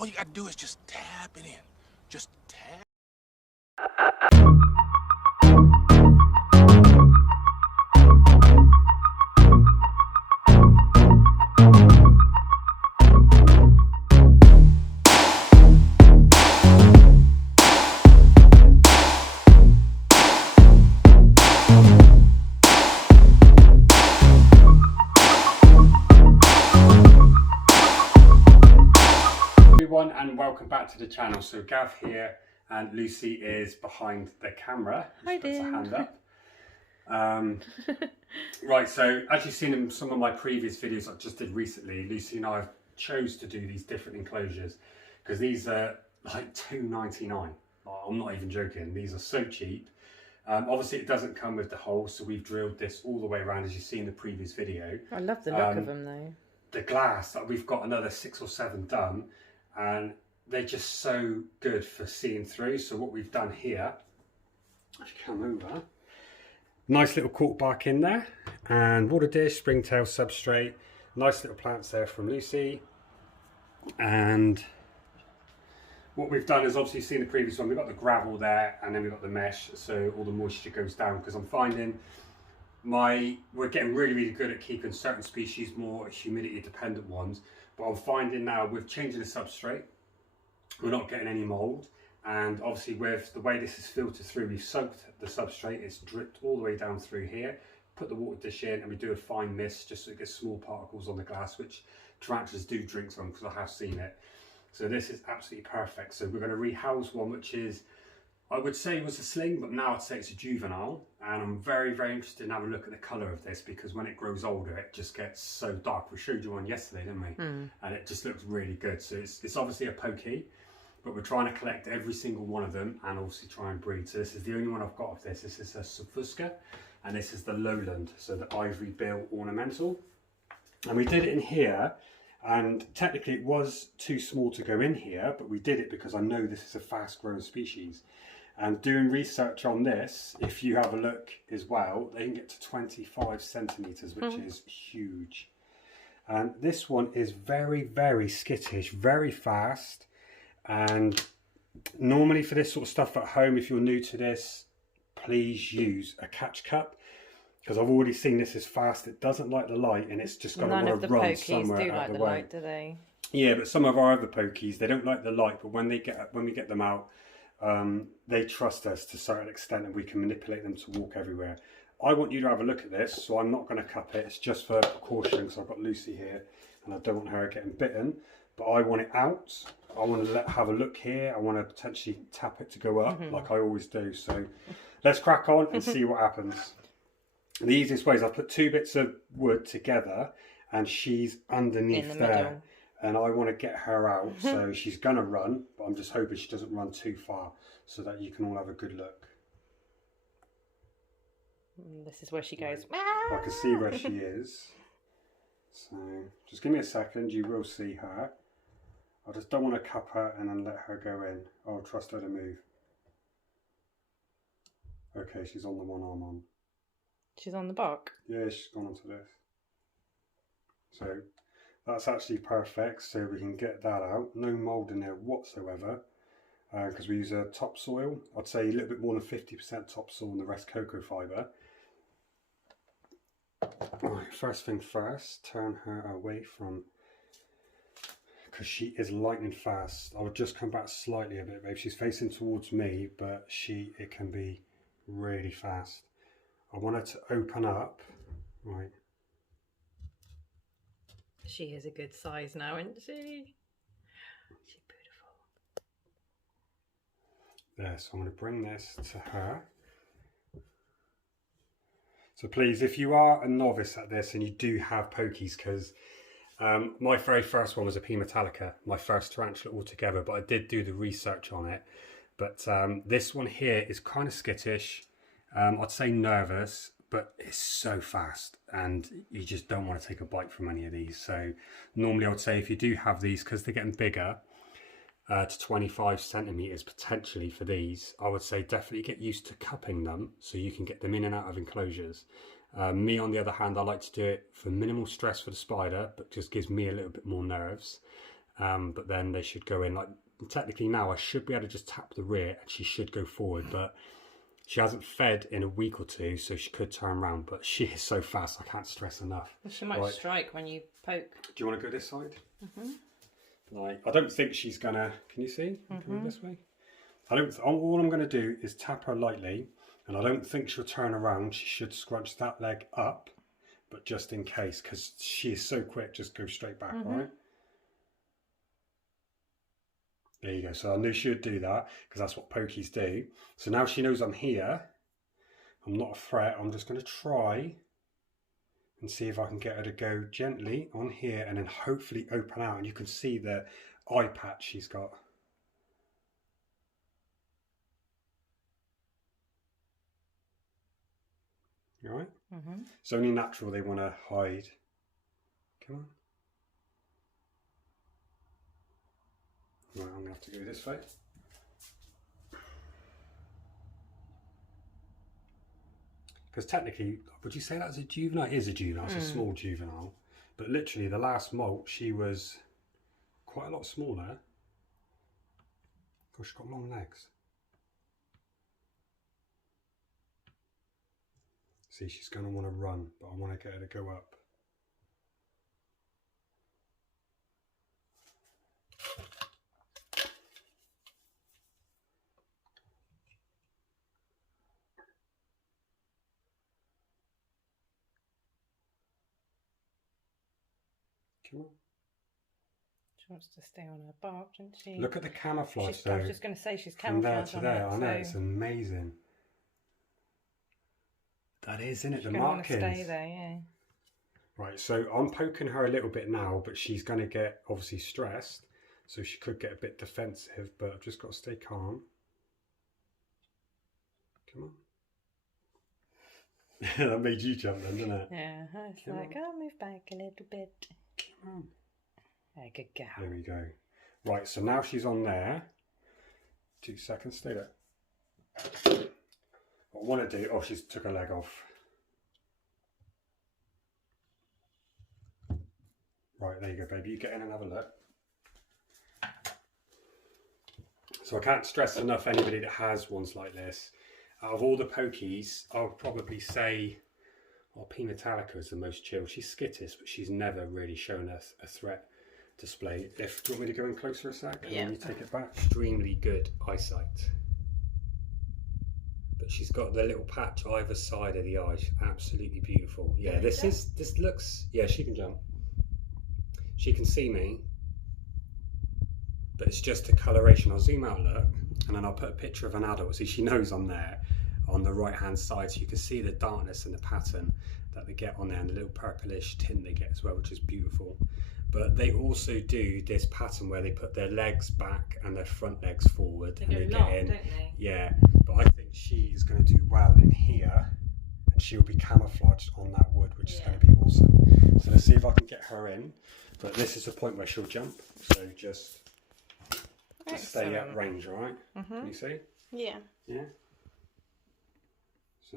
all you got to do is just tap it in. Just tap. And welcome back to the channel. So Gav here and Lucy is behind the camera. Hi, puts a Dean. hand up. Right, so as you've seen in some of my previous videos I just did recently, Lucy and I chose to do these different enclosures because these are like $2.99. I'm not even joking, these are so cheap. Obviously it doesn't come with the hole, so we've drilled this all the way around as you see in the previous video. I love the look of them though. The glass, we've got another 6 or 7 done, and they're just so good for seeing through. So what we've done here, let's come over, nice little cork bark in there, and water dish, springtail substrate, nice little plants there from Lucy. And what we've done is, obviously you've seen the previous one, we've got the gravel there and then we've got the mesh, so all the moisture goes down, because I'm finding we're getting really good at keeping certain species more humidity dependent ones, but I'm finding now with changing the substrate we're not getting any mold, and obviously with the way this is filtered through, we've soaked the substrate, it's dripped all the way down through here, put the water dish in, and we do a fine mist just so it gets small particles on the glass, which tarantulas do drink from, because I have seen it. So this is absolutely perfect. So we're going to rehouse one which is, I would say it was a sling, but now I'd say it's a juvenile, and I'm very interested in having a look at the colour of this, because when it grows older it just gets so dark. We showed you one yesterday, didn't we? And it just looks really good. So it's obviously a pokey, but we're trying to collect every single one of them and obviously try and breed. So this is the only one I've got of this. This is a Subfusca, and this is the Lowland, so the ivory bill ornamental. And we did it in here, and technically it was too small to go in here, but we did it because I know this is a fast growing species. And doing research on this, if you have a look as well, they can get to 25 centimetres, which is huge. And this one is very skittish, very fast. And normally for this sort of stuff at home, if you're new to this, please use a catch cup, because I've already seen this is fast. It doesn't like the light, and it's just going to want to run somewhere do out like of the the way. light, do they? Yeah, but some of our other pokies, they don't like the light, but when we get them out, they trust us to a certain extent, and we can manipulate them to walk everywhere. I want you to have a look at this, so I'm not going to cup it. It's just for precaution, because I've got Lucy here and I don't want her getting bitten. But I want it out. I want to have a look here. I want to potentially tap it to go up, like I always do. So let's crack on and see what happens. The easiest way is I put 2 bits of wood together, and she's underneath there. Middle. And I want to get her out, so she's going to run, but I'm just hoping she doesn't run too far, so that you can all have a good look. This is where she goes. I can see where she is. So just give me a second, you will see her. I just don't want to cup her and then let her go in. I'll trust her to move. Okay, she's on the one I'm on. She's on the bark? Yeah, she's gone onto this. So that's actually perfect, so we can get that out. No mould in there whatsoever, because we use a topsoil. I'd say a little bit more than 50% topsoil and the rest cocoa fibre. Right, first thing first, turn her away from, because she is lightning fast. I would just come back slightly a bit, babe. She's facing towards me, but it can be really fast. I want her to open up, right. She is a good size now, isn't she? She's beautiful. There, so I'm going to bring this to her. So please, if you are a novice at this and you do have pokies, because my very first one was a P. Metallica, my first tarantula altogether, but I did do the research on it. But this one here is kind of skittish. I'd say nervous, but it's so fast and you just don't want to take a bite from any of these. So normally I would say if you do have these, because they're getting bigger to 25 centimeters potentially for these, I would say definitely get used to cupping them so you can get them in and out of enclosures. Me on the other hand, I like to do it for minimal stress for the spider, but just gives me a little bit more nerves. but then they should go in. Like technically now I should be able to just tap the rear and she should go forward, but she hasn't fed in a week or two, so she could turn around, but she is so fast I can't stress enough. She might strike when you poke. Do you want to go this side? Like, I don't think she's gonna, can you see? Coming this way? All I'm gonna do is tap her lightly, and I don't think she'll turn around. She should scrunch that leg up, but just in case, because she is so quick, just go straight back, all right? There you go. So I knew she would do that, because that's what pokies do. So now she knows I'm here. I'm not a threat. I'm just gonna try and see if I can get her to go gently on here and then hopefully open out, and you can see the eye patch she's got. You all right? It's only natural they want to hide. Come on. Right, I'm going to have to go this way. Because technically, would you say that's a juvenile? It is a juvenile, it's a small juvenile. But literally the last molt, she was quite a lot smaller. Gosh, she's got long legs. See, she's going to want to run, but I want to get her to go up. Come on. She wants to stay on her bark, doesn't she? Look at the camouflage though. I was just going to say she's from there camouflaged to on there. it, I know, it's amazing. That is, isn't it? The markings. Want to stay there, yeah. Right, so I'm poking her a little bit now, but she's going to get obviously stressed, so she could get a bit defensive. But I've just got to stay calm. Come on. That made you jump then, didn't it? Yeah, it's like, I'll move back a little bit. Come on. Yeah, good girl. There we go. Right, so now she's on there. 2 seconds, stay there. What I want to do, oh, she's took her leg off. Right, there you go, baby. You get in and have a look. So I can't stress enough anybody that has ones like this. Out of all the pokies, I would probably say, well, P. Metallica is the most chill. She's skittish, but she's never really shown a threat display. Do you want me to go in closer a sec? And then you take it back. Extremely good eyesight. But she's got the little patch either side of the eye. She's absolutely beautiful. Yeah, this looks, yeah, she can jump. She can see me. But it's just a coloration. I'll zoom out, look, and then I'll put a picture of an adult. See, she knows I'm there on the right hand side, so you can see the darkness and the pattern that they get on there, and the little purplish tint they get as well, which is beautiful. But they also do this pattern where they put their legs back and their front legs forward, and they get in. Don't they? Yeah, but I think she is going to do well in here, and she'll be camouflaged on that wood, which is going to be awesome. So let's see if I can get her in. But this is the point where she'll jump, so just stay at range, all right? Can you see? Yeah. Yeah. So.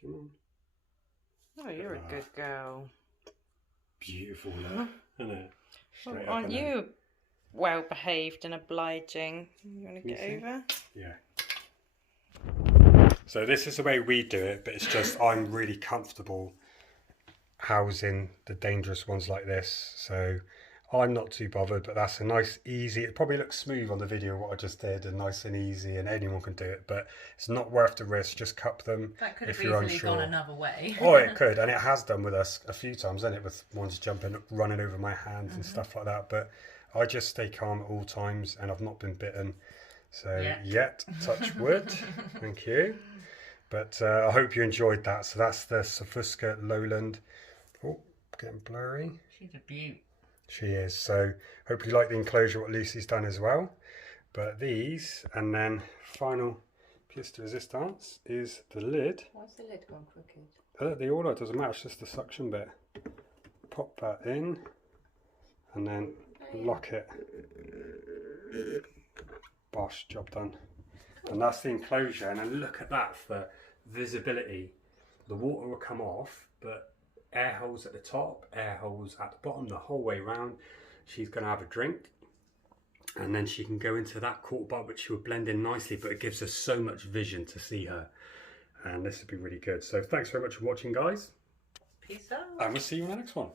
Come on. Oh, you're a good girl. Beautiful, look, isn't it? Well, aren't you well behaved and obliging? You want to get over? Yeah. So this is the way we do it, but it's just I'm really comfortable housing the dangerous ones like this. So I'm not too bothered, but that's a nice, easy, it probably looks smooth on the video what I just did, and nice and easy, and anyone can do it, but it's not worth the risk. Just cup them that could if have you're easily unsure. Gone another way. Oh, it could, and it has done with us a few times, hasn't it, with ones jumping, running over my hands and stuff like that, but I just stay calm at all times, and I've not been bitten. So yet touch wood. Thank you. But I hope you enjoyed that. So that's the Subfusca Lowland. Oh, getting blurry. She's a beaut. She is. So hope you like the enclosure what Lucy's done as well. But these, and then final pièce de résistance is the lid. Why's the lid gone crooked? The order doesn't matter, it's just the suction bit. Pop that in and then lock it. Bosh, job done. And that's the enclosure, and then look at that for visibility. The water will come off, but air holes at the top, air holes at the bottom, the whole way round. She's going to have a drink, and then she can go into that quarter bar, which will blend in nicely, but it gives us so much vision to see her, and this would be really good. So thanks very much for watching, guys. Peace out. And we'll see you in the next one.